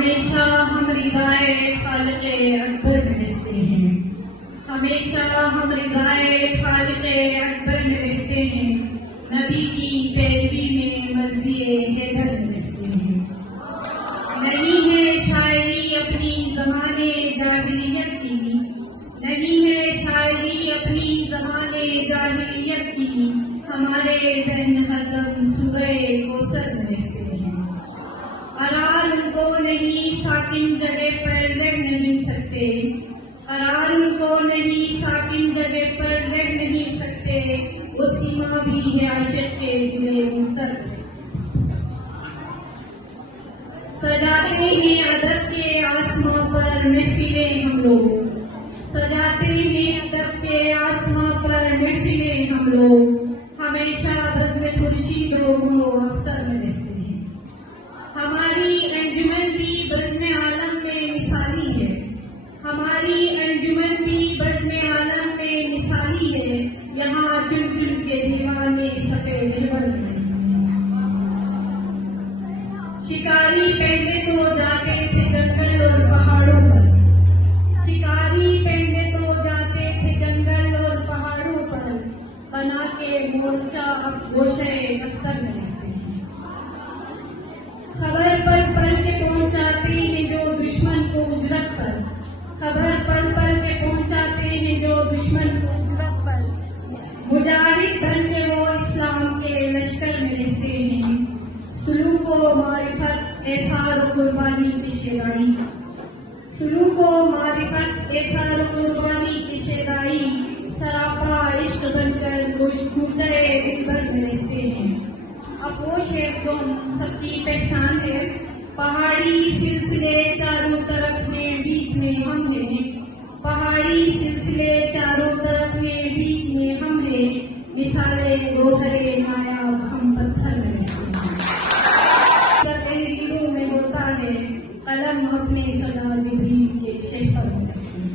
हमेशा हम रिज़ाए खालिक़े अकबर में रहते हैं, हमेशा हम रिज़ाए खालिक़े अकबर में रहते हैं, नबी की पैरवी में मर्ज़िए हैदर में रहते हैं। नहीं है शायरी अपनी ज़माने जाहिलियत की, नहीं है शायरी अपनी ज़माने जाहिलियत की, हमारे ज़हन हरदम सूरे कौसर में रहते हैं। करार उनको नहीं साकिन जगह पर रह नहीं सकते, करार उनको नहीं साकिन जगह पर रह नहीं सकते, वो सीमा भी है आशिक़ के दिले मुस्तर। सजाते हैं अदब के आसमां पर महफिलें हम लोग, सजाते हैं अदब के आसमां पर महफिलें हम लोग, हमेशा बज़्म खुर्शीद हो अख्तर में रहते हैं। हमारी अंजुमन भी बज़्म आलम में मिसाली है, हमारी अंजुमन भी बज़्म आलम में मिसाली है, यहाँ चुन चुन के दीवाने सफेद रिवर में। शिकारी पहले तो जाते थे जंगल और पहाड़ों पर, शिकारी पहले तो जाते थे जंगल और पहाड़ों पर, बना के मोर्चा अब गोशे दफ्तर में रहते हैं। खबर पल पल के पहुंचाते हैं जो दुश्मन को उजरत पर, खबर पल पल के पहुंचाते हैं जो दुश्मन को उजरत पर, मुजाहिद बन के वो इस्लाम के लश्कर में रहते हैं। सुलूको मारिफत एसार कुर्बानी की शेराई, सुलूको मारिफत एसार कुर्बानी की शेराई, सरापा इश्क बनकर कूचे दिलबर में रहते हैं। अब वो शेर जो सबकी पहचान है, पहाड़ी सिलसिले चारों तरफ में बीच में हम हैं, पहाड़ी सिलसिले चारों तरफ में बीच में हम हैं, मिसाले गोहरे नायाब हम पत्थर में रहते हैं। तहरीरों में होता है कलम अपने सदा जिब्रील के शेफर में रहते हैं।